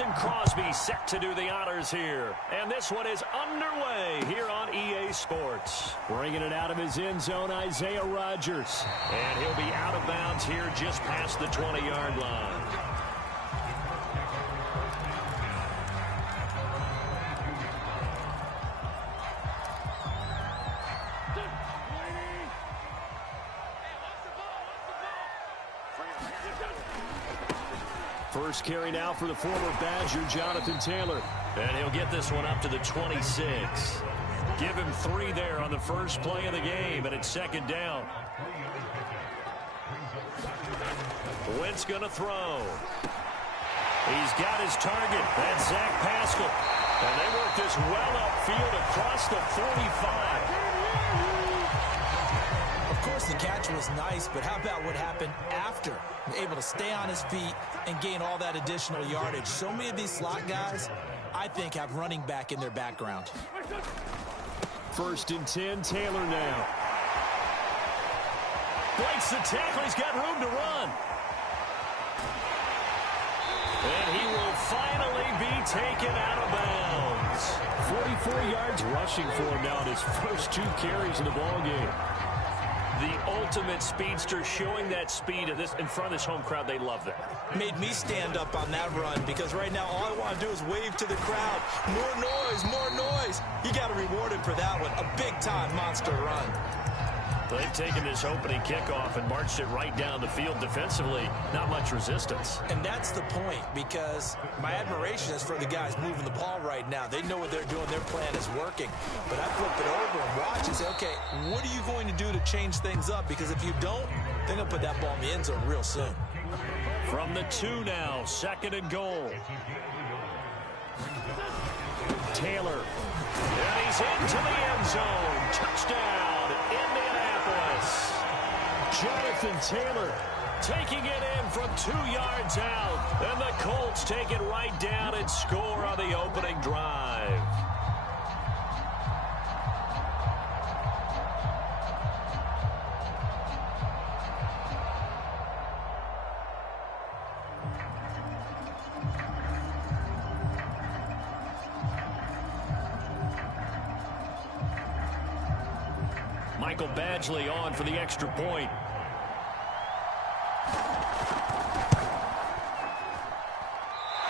And Crosby set to do the honors here. And this one is underway here on EA Sports. Bringing it out of his end zone, Isaiah Rodgers. And he'll be out of bounds here just past the 20-yard line. First carry now for the former Badger, Jonathan Taylor. And he'll get this one up to the 26. Give him 3 there on the first play of the game, and it's second down. Wentz going to throw. He's got his target. That's Zach Pascal. And they work this well upfield across the 45. Of course, the catch was nice, but how about what happened after? Able to stay on his feet and gain all that additional yardage. So many of these slot guys, I think, have running back in their background. First and 10, Taylor now. Breaks the tackle. He's got room to run. And he will finally be taken out of bounds. 44 yards rushing for him now in his first 2 carries in the ballgame. The ultimate speedster, showing that speed in front of this home crowd. They love that. Made me stand up on that run because right now all I want to do is wave to the crowd. More noise, more noise. You got to reward him for that one. A big-time monster run. They've taken this opening kickoff and marched it right down the field defensively. Not much resistance. And that's the point, because my admiration is for the guys moving the ball right now. They know what they're doing. Their plan is working. But I flip it over and watch and say, okay, what are you going to do to change things up? Because if you don't, they're going to put that ball in the end zone real soon. From the 2 now, second and goal. Taylor. And he's into the end zone. Touchdown, Indianapolis. Jonathan Taylor taking it in from 2 yards out. And the Colts take it right down and score on the opening drive. Michael Badgley on for the extra point.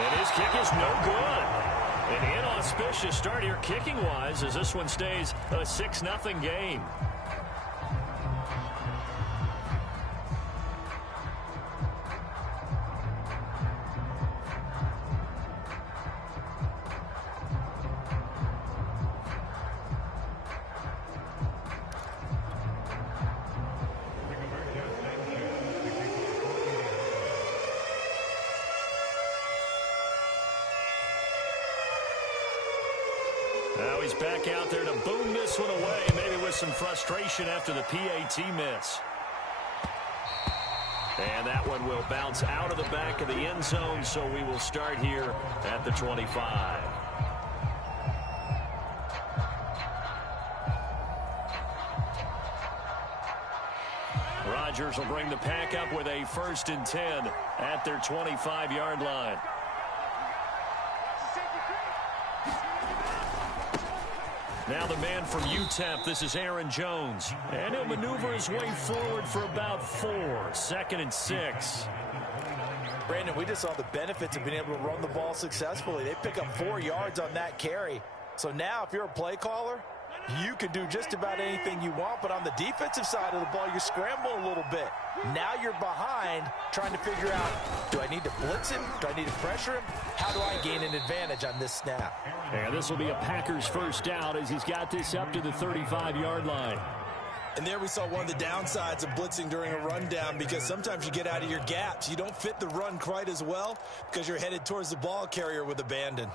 And his kick is no good. An inauspicious start here kicking-wise as this one stays a 6-0 game. Now he's back out there to boom this one away, maybe with some frustration after the PAT miss. And that one will bounce out of the back of the end zone, so we will start here at the 25. Rodgers will bring the pack up with a 1st and 10 at their 25-yard line. Now the man from UTEP, this is Aaron Jones. And he'll maneuver his way forward for about 4. 2nd and 6. Brandon, we just saw the benefits of being able to run the ball successfully. They pick up 4 yards on that carry. So now if you're a play caller, you can do just about anything you want. But on the defensive side of the ball, you scramble a little bit. Now you're behind trying to figure out, do I need to blitz him? Do I need to pressure him? How do I gain an advantage on this snap? And this will be a Packers first down as he's got this up to the 35-yard line. And there we saw one of the downsides of blitzing during a rundown, because sometimes you get out of your gaps. You don't fit the run quite as well because you're headed towards the ball carrier with abandon.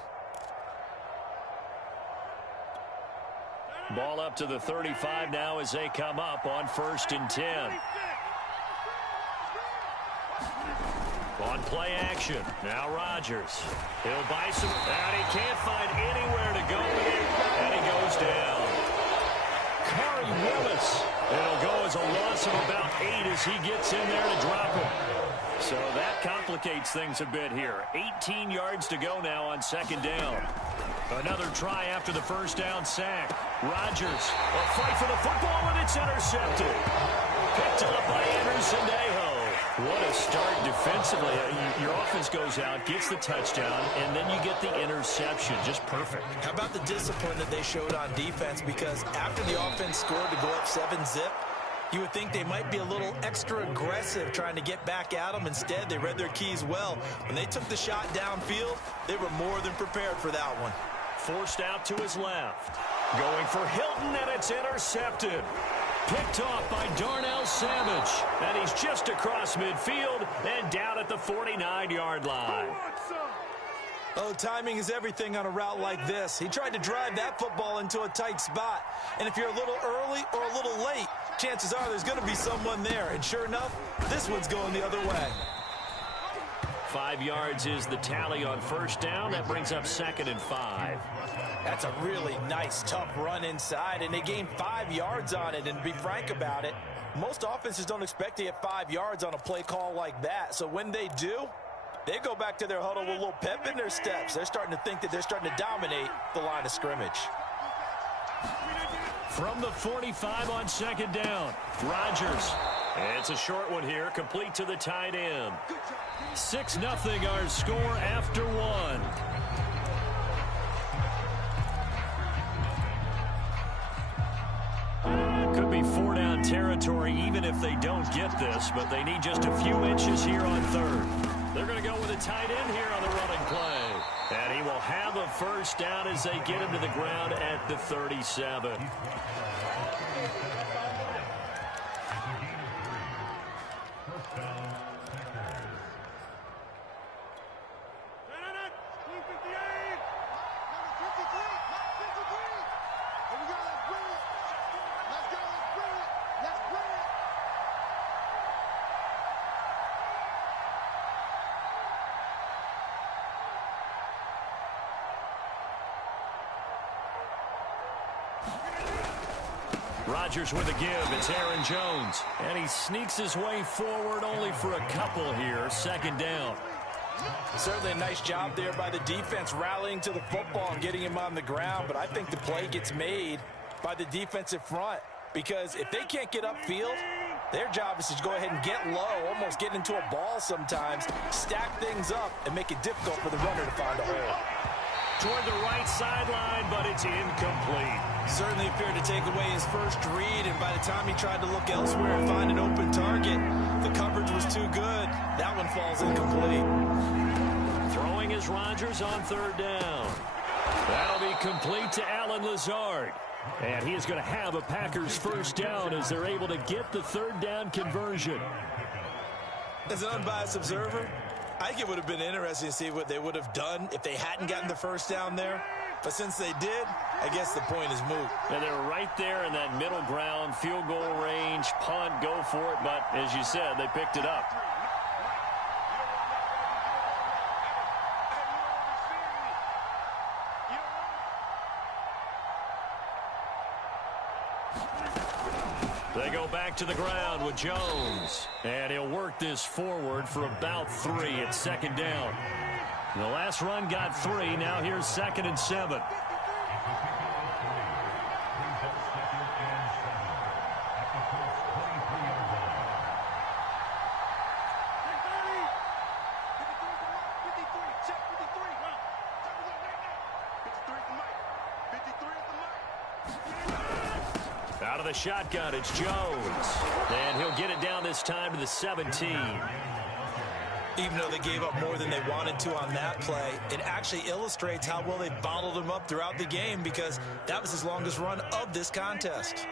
Ball up to the 35 now as they come up on 1st and 10. On play action, now Rodgers. He'll buy some, and he can't find anywhere to go with it, and he goes down. Willis. It'll go as a loss of about 8 as he gets in there to drop him. So that complicates things a bit here. 18 yards to go now on second down. Another try after the first down sack. Rodgers will fight for the football, and it's intercepted. Picked up by Anderson Dejo. What a start defensively. Your offense goes out, gets the touchdown, and then you get the interception. Just perfect. How about the discipline that they showed on defense? Because after the offense scored to go up 7-zip, you would think they might be a little extra aggressive trying to get back at them. Instead, they read their keys well. When they took the shot downfield, they were more than prepared for that one. Forced out to his left. Going for Hilton, and it's intercepted. Picked off by Darnell Savage. And he's just across midfield and down at the 49-yard line. Oh, timing is everything on a route like this. He tried to drive that football into a tight spot. And if you're a little early or a little late, chances are there's going to be someone there. And sure enough, this one's going the other way. 5 yards is the tally on first down. That brings up 2nd and 5. That's a really nice, tough run inside, and they gained 5 yards on it. And to be frank about it, most offenses don't expect to get 5 yards on a play call like that. So when they do, they go back to their huddle with a little pep in their steps. They're starting to think that they're starting to dominate the line of scrimmage. From the 45 on second down, Rodgers. It's a short one here, complete to the tight end. 6-0 our score after one. Could be 4-down territory even if they don't get this, but they need just a few inches here on third. They're going to go with a tight end here on the running play. And he will have a first down as they get him to the ground at the 37. Rodgers with a give. It's Aaron Jones. And he sneaks his way forward only for a couple here. Second down. Certainly a nice job there by the defense rallying to the football and getting him on the ground. But I think the play gets made by the defensive front. Because if they can't get upfield, their job is to go ahead and get low, almost get into a ball sometimes, stack things up, and make it difficult for the runner to find a hole. Toward the right sideline, but it's incomplete. Certainly appeared to take away his first read, and by the time he tried to look elsewhere and find an open target, the coverage was too good. That one falls incomplete. Throwing is Rodgers on third down. That'll be complete to Allen Lazard. And he is going to have a Packers first down as they're able to get the third down conversion. As an unbiased observer, I think it would have been interesting to see what they would have done if they hadn't gotten the first down there. But since they did, I guess the point is moot. And they're right there in that middle ground, field goal range, punt, go for it. But as you said, they picked it up. They go back to the ground with Jones. And he'll work this forward for about 3 at second down. The last run got 3. Now here's 2nd and 7. Out of the shotgun, it's Jones. And he'll get it down this time to the 17. Even though they gave up more than they wanted to on that play, it actually illustrates how well they bottled him up throughout the game, because that was his longest run of this contest.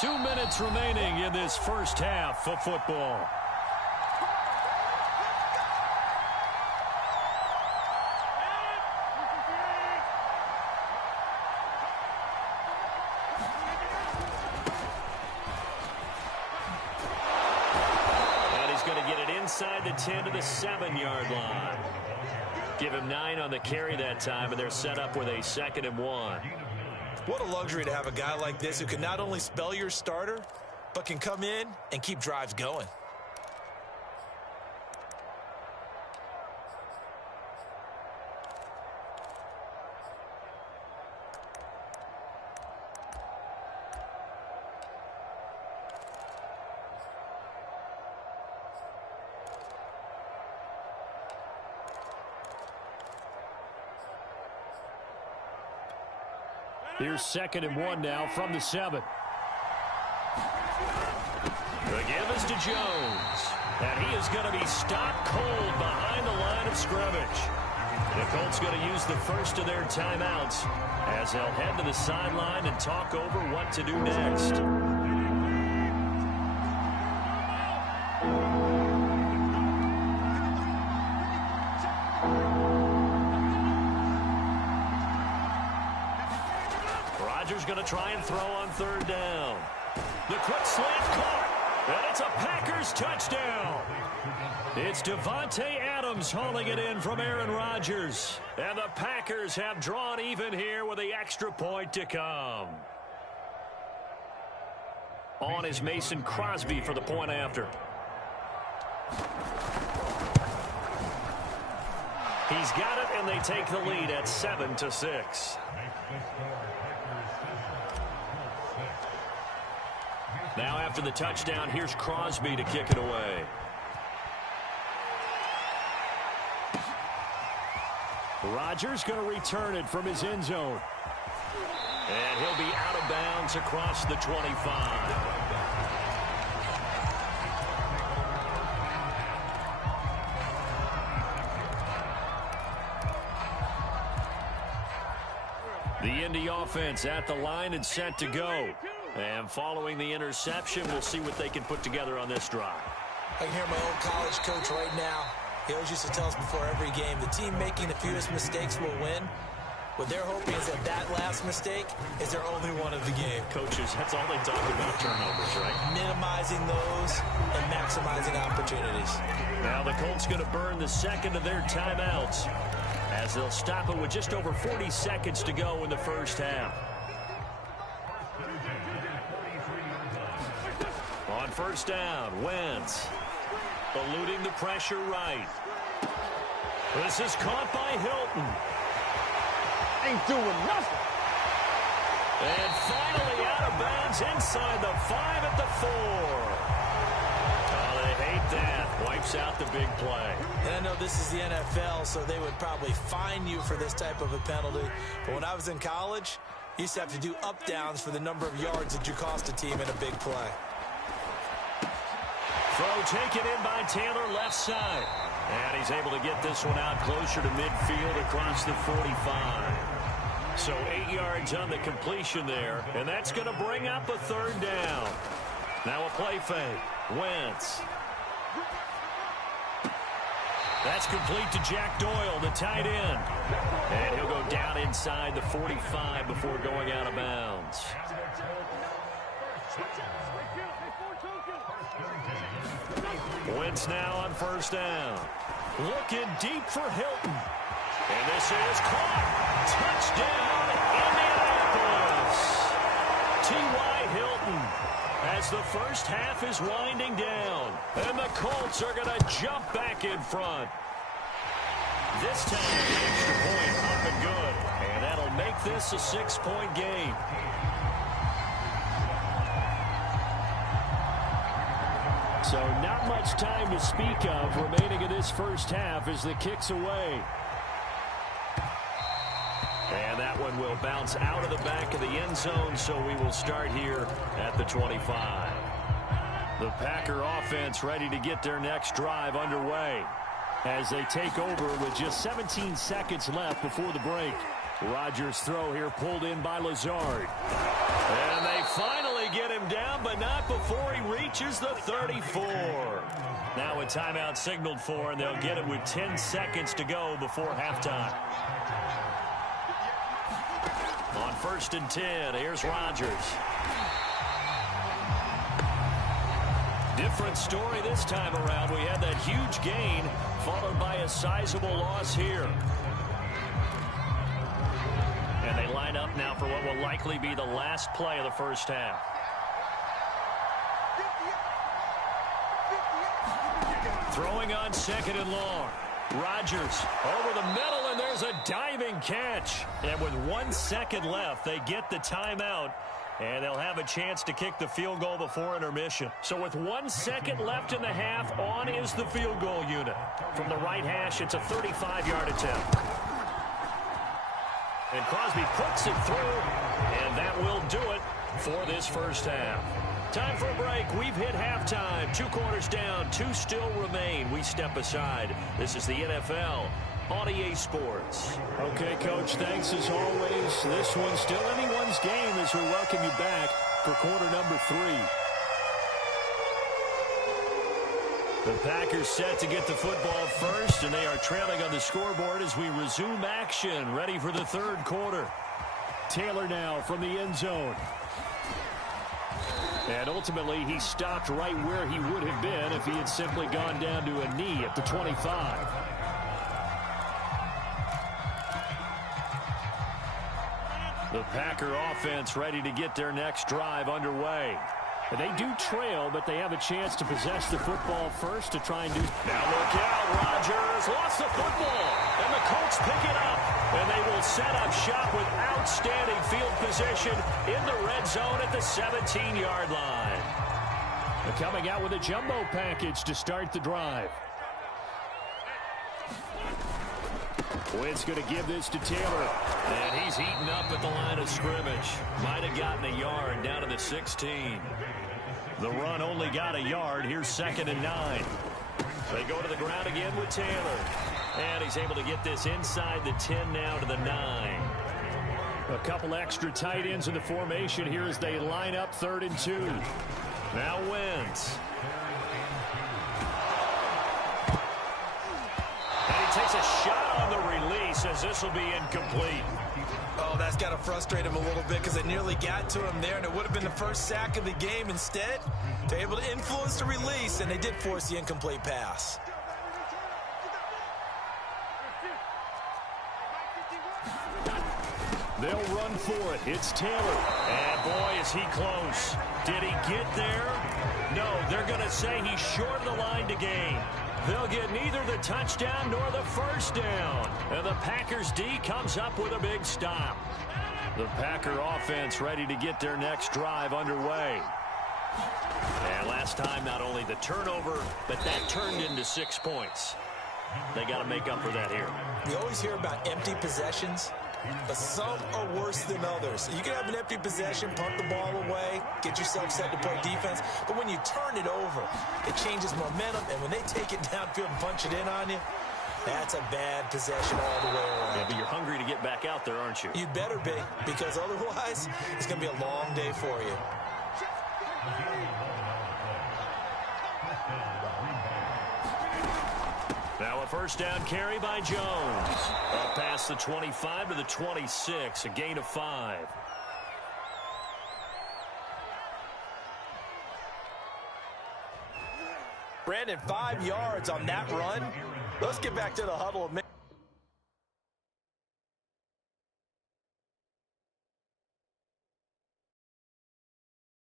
2 minutes remaining in this first half of football. Inside the 10 to the 7-yard line. Give him 9 on the carry that time, and they're set up with a 2nd and 1. What a luxury to have a guy like this who can not only spell your starter, but can come in and keep drives going. Here's 2nd and 1 now from the 7. The give is to Jones. And he is going to be stopped cold behind the line of scrimmage. The Colts going to use the first of their timeouts as they'll head to the sideline and talk over what to do next. Going to try and throw on 3rd down. The quick slant caught, and it's a Packers touchdown. It's Devontae Adams hauling it in from Aaron Rodgers. And the Packers have drawn even here with the extra point to come. On is Mason Crosby for the point after. He's got it, and they take the lead at 7-6. Now after the touchdown, here's Crosby to kick it away. Rodgers going to return it from his end zone. And he'll be out of bounds across the 25. The Indy offense at the line and set to go. And following the interception, we'll see what they can put together on this drive. I can hear my old college coach right now. He always used to tell us before every game, the team making the fewest mistakes will win. What they're hoping is that that last mistake is their only one of the game. Coaches, that's all they talk about, turnovers, right? Minimizing those and maximizing opportunities. Now the Colts going to burn the second of their timeouts as they'll stop it with just over 40 seconds to go in the first half. On 1st down, Wentz eluding the pressure right. This is caught by Hilton. Ain't doing nothing. And finally out of bounds inside the 5 at the 4. Oh, they hate that. Wipes out the big play. And I know this is the NFL, so they would probably fine you for this type of a penalty. But when I was in college, you used to have to do up-downs for the number of yards that you cost a team in a big play. Throw taken in by Taylor left side. And he's able to get this one out closer to midfield across the 45. So 8 yards on the completion there. And that's going to bring up a 3rd down. Now a play fake. Wentz. That's complete to Jack Doyle, the tight end. And he'll go down inside the 45 before going out of bounds. Wentz now on 1st down. Looking deep for Hilton. And this is caught. Touchdown, Indianapolis. T.Y. Hilton as the first half is winding down. And the Colts are going to jump back in front. This time, the extra point up and good. And that'll make this a 6-point game. So not much time to speak of remaining in this first half as the kick's away. And that one will bounce out of the back of the end zone, so we will start here at the 25. The Packer offense ready to get their next drive underway as they take over with just 17 seconds left before the break. Rodgers' throw here pulled in by Lazard. And they finally get him down, but not before he reaches the 34. Now a timeout signaled for, and they'll get it with 10 seconds to go before halftime. On 1st and 10, here's Rodgers. Different story this time around. We had that huge gain, followed by a a sizable loss here. And they line up now for what will likely be the last play of the first half. Throwing on 2nd and long. Rodgers over the middle, and there's a diving catch. And with 1 second left, they get the timeout, and they'll have a chance to kick the field goal before intermission. So with 1 second left in the half, on is the field goal unit. From the right hash, it's a 35-yard attempt. And Crosby puts it through, and that will do it for this first half. Time for a break. We've hit halftime. 2 quarters down. 2 still remain. We step aside. This is the NFL on EA Sports. Okay, Coach, thanks as always. This one's still anyone's game as we welcome you back for quarter number 3. The Packers set to get the football first, and they are trailing on the scoreboard as we resume action, ready for the 3rd quarter. Taylor now from the end zone. And ultimately, he stopped right where he would have been if he had simply gone down to a knee at the 25. The Packer offense ready to get their next drive underway. And they do trail, but they have a chance to possess the football first to try and do. Now look out, Rodgers lost the football, and the Colts pick it up. And they will set up shop with outstanding field position in the red zone at the 17-yard line. They're coming out with a jumbo package to start the drive. Wentz going to give this to Taylor. And he's heating up at the line of scrimmage. Might have gotten a yard down to the 16. The run only got a yard. Here's 2nd and 9. They go to the ground again with Taylor. And he's able to get this inside the 10 now to the 9. A couple extra tight ends in the formation here as they line up 3rd and 2. Now Wentz. And he takes a shot on the release as this will be incomplete. Oh, that's got to frustrate him a little bit because they nearly got to him there, and it would have been the first sack of the game. Instead, they're able to influence the release, and they did force the incomplete pass. They'll run for it. It's Taylor. And boy, is he close. Did he get there? No, they're going to say he's short of the line to gain. They'll get neither the touchdown nor the first down. And the Packers D comes up with a big stop. The Packer offense ready to get their next drive underway. And last time, not only the turnover, but that turned into 6 points. They got to make up for that here. You always hear about empty possessions, but some are worse than others. You can have an empty possession, punt the ball away, get yourself set to play defense, but when you turn it over, it changes momentum, and when they take it downfield and punch it in on you, that's a bad possession all the way around. Yeah, but you're hungry to get back out there, aren't you? You better be, because otherwise, it's going to be a long day for you. Now a first down carry by Jones. Up past the 25 to the 26, a gain of 5. Brandon, 5 yards on that run. Let's get back to the huddle a minute.